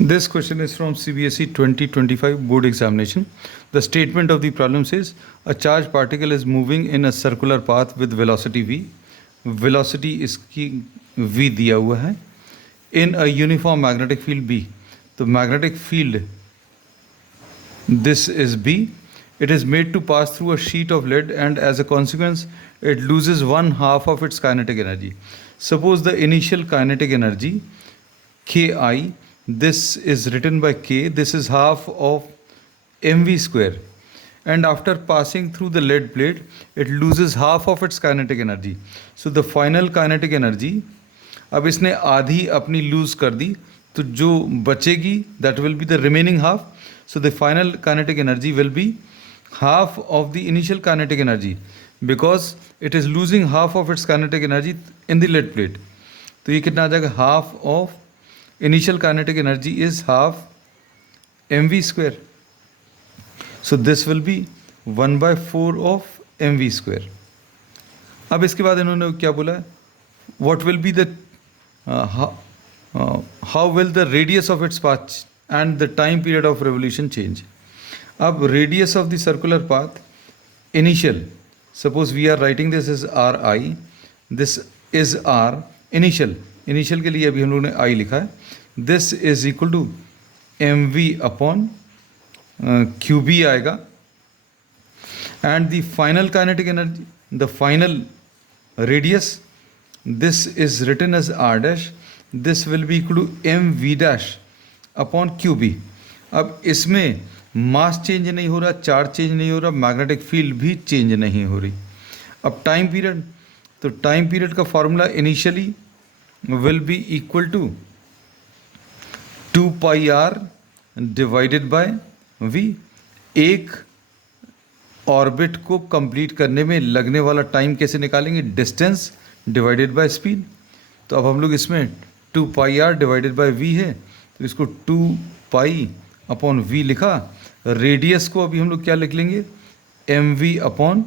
This question is from CBSE 2025 board examination. The statement of the problem says a charged particle is moving in a circular path with velocity v. Velocity इसकी v दिया हुआ है in a uniform magnetic field B. तो magnetic field this is B. It is made to pass through a sheet of lead and as a consequence it loses one half of its kinetic energy. Suppose the initial kinetic energy Ki, this is written by K, this is half of mv square, and after passing through the lead plate it loses half of its kinetic energy. So the final kinetic energy, अब इसने आधी अपनी loose कर दी तो जो बचेगी that will be the remaining half. So the final kinetic energy will be half of the initial kinetic energy because it is losing half of its kinetic energy in the lead plate. तो ये कितना आ जाएगा, half of initial kinetic energy is half mv square. So this will be 1/4 of mv square. अब इसके बाद इन्होंने क्या बोला है, what will be the how will the radius of its path and the time period of revolution change. अब radius of the circular path initial, suppose we are writing this as ri, this is r initial के लिए अभी हम लोगों ने I लिखा है, this is equal to mv upon qb आएगा, and the final kinetic energy, the final radius, this is written as r dash, this will be equal to mv dash upon qb. अब इसमें mass change नहीं हो रहा, charge change नहीं हो रहा, magnetic field भी चेंज नहीं हो रही. अब टाइम पीरियड, तो टाइम पीरियड का formula initially will be equal to 2 pi r divided by v. एक ऑर्बिट को कंप्लीट करने में लगने वाला टाइम कैसे निकालेंगे, डिस्टेंस डिवाइडेड बाय स्पीड. तो अब हम लोग इसमें 2 pi r divided by v है तो इसको 2 pi अपॉन v लिखा. रेडियस को अभी हम लोग क्या लिख लेंगे, mv अपॉन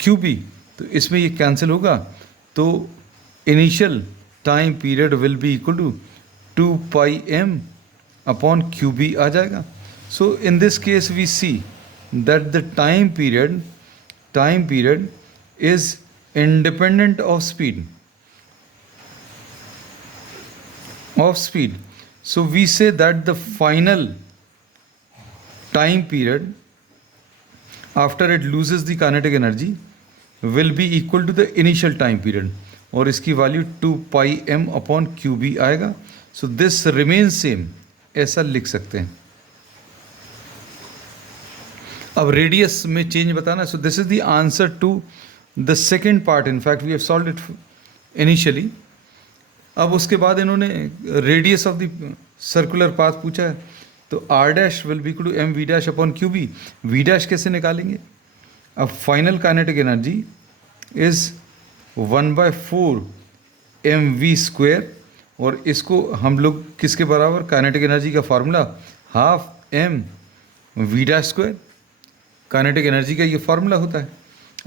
qb. तो इसमें ये कैंसिल होगा तो initial time period will be equal to 2 pi m upon qb आ जाएगा. So in this case we see that the time period is independent of speed. So we say that the final time period after it loses the kinetic energy will be equal to the initial time period, और इसकी वैल्यू 2 pi m upon Q B आएगा. So this remain same, ऐसा लिख सकते हैं. अब radius में चेंज बताना. So this is the answer to the second part. In fact we have solved it initially. अब उसके बाद इन्होंने radius of the circular path पूछा है तो r dash will be equal to m v dash upon Q B. V dash कैसे निकालेंगे. अब final kinetic energy is 1/4 mv square, और इसको हम लोग किसके बराबर, काइनेटिक एनर्जी का formula half m v dash square. Kinetic energy का ये फार्मूला होता है.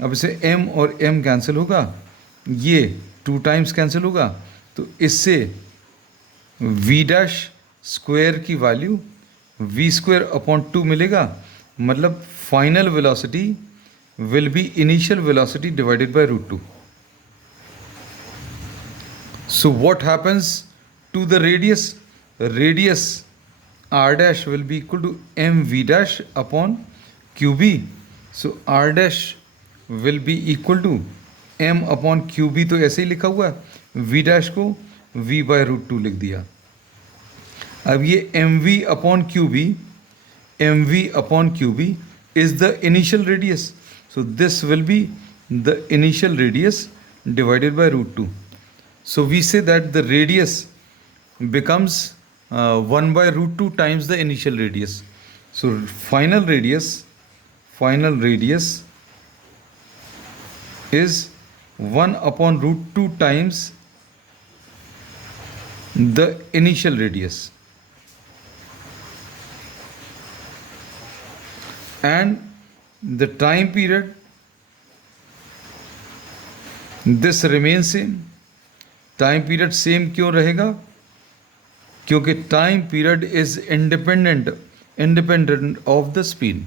अब इसे m और m कैंसिल होगा, ये 2 टाइम्स कैंसिल होगा, तो इससे v डैश स्क्वेयर की वैल्यू v स्क्वेयर अपॉन 2 मिलेगा. मतलब final velocity will be initial velocity divided by √2. So what happens to the radius? Radius r dash will be equal to mv dash upon qb. So r dash will be equal to m upon qb. तो ऐसे ही लिखा हुआ है, v dash को v by √2 लिख दिया. अब ये mv upon qb is the initial radius. So this will be the initial radius divided by √2. So we say that the radius becomes 1/√2 times the initial radius. So final radius is 1/√2 times the initial radius, and the time period this remains same. Time period same क्यों रहेगा, क्योंकि time period is independent of the speed.